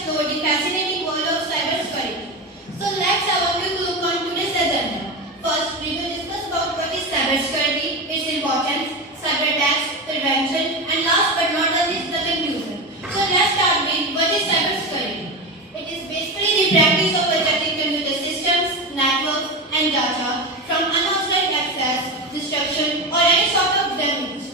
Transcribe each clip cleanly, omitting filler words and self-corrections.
explore the fascinating world of cybersecurity. So let's have a quick look on today's agenda. First, we will discuss about what is cybersecurity, its importance, cyber attacks, prevention, and last but not the least, the conclusion. So let's start with what is cybersecurity. It is basically the practice of protecting computer systems, networks, and data from unauthorized access, destruction, or any sort of damage.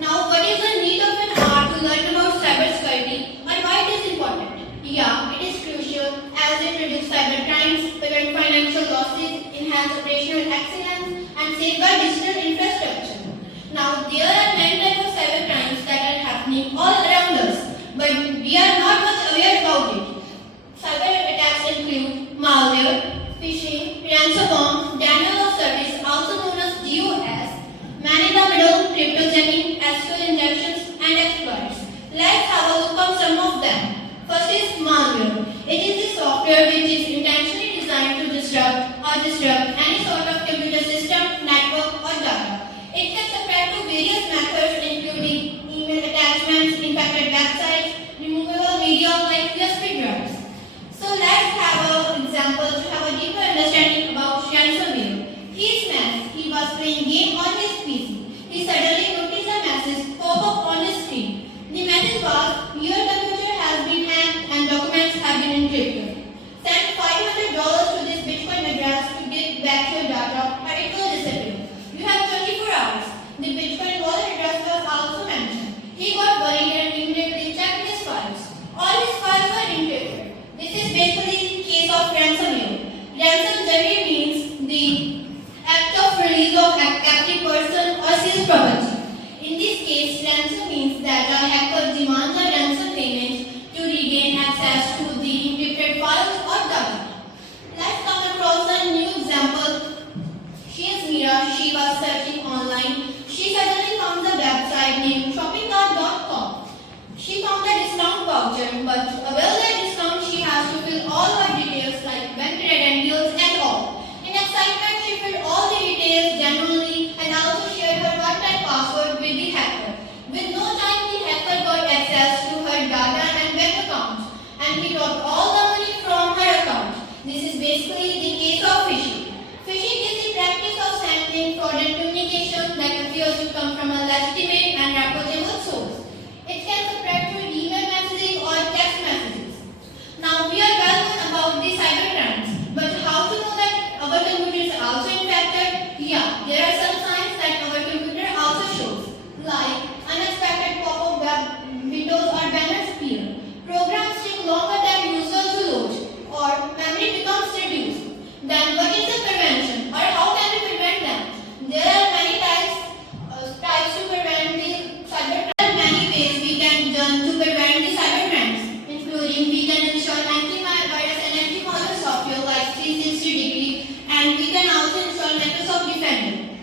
Now, what is the need of an hour to learn about cybersecurity and why it is important? Yeah, it is crucial as it reduces cyber crimes, prevent financial losses, enhance operational excellence, and safeguard digital infrastructure. Now, there are many types of cyber crimes that are happening all around us, but we are not much aware about it. Cyber attacks include malware, phishing, ransomware, denial of service, also known as DOS, man-in-the-middle, cryptojacking, SQL injections, and exploits. Let's have a look at some of them. First is malware. It is the software which is intentionally designed to disrupt any sort of computer system, network, or data. It can spread to various methods including email attachments, infected websites, removable media like USB drives. So let's have an example to have a deeper understanding about ransomware. He's Max. He was playing game on his PC. He suddenly noticed a message pop up on his screen. The message was, your computer has been hacked and documents have been encrypted. Send $500 to this Bitcoin address to get back your data or it will disappear. You have 24 hours. The Bitcoin wallet address was also mentioned. He got worried and immediately checked his files. All his files were encrypted. This is basically the case of ransomware. Ransom generally means the act of release of a captive person or seized property. In this case, ransom means that a hacker demands a ransom payment to regain access to the encrypted files or data. Let's come across a new example. She is Mira. She was searching online. She suddenly found the website named shoppingcart.com. She found a discount voucher, but to avail that discount, she has to fill all her details like bank credentials and all. In excitement, she filled all the details genuinely and also shared her one-time password with the hacker. With no time, the hacker got access to her data and bank account, and he dropped all the money from her account. This is basically the case of phishing. Phishing is the practice of sending fraudulent communication that appears to come from a legitimate and reputable source. It can spread through email messaging or text messages. Now, we are well known about the cyber crimes, but how to know that our computer is also infected? Yeah, there are some signs that our computer also shows, like unexpected pop-up web windows or banners appear, programs take longer than usual to load, or memory becomes reduced. Then what is the prevention, or how can we prevent them? There are many types to prevent the cyber crimes. There are many ways we can to prevent the cyber crimes, including we can install antivirus and anti-malware software like 360 and we can also install Microsoft Defender.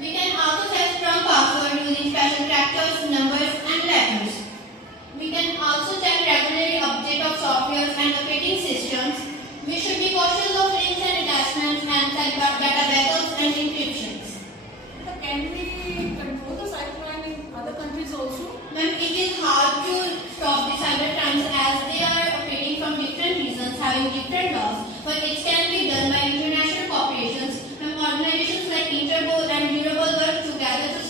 We can also set strong password using special characters, numbers, and letters. We can also check regularly update of software and operating systems. We should be cautious of links and attachments and set data backups and encryptions. Can we control the cybercrime in other countries also? Ma'am, it is hard to stop the cyber crimes as they are operating from different reasons, having different laws, but it can be done by international corporations. Organizations like Interpol and Europol work together to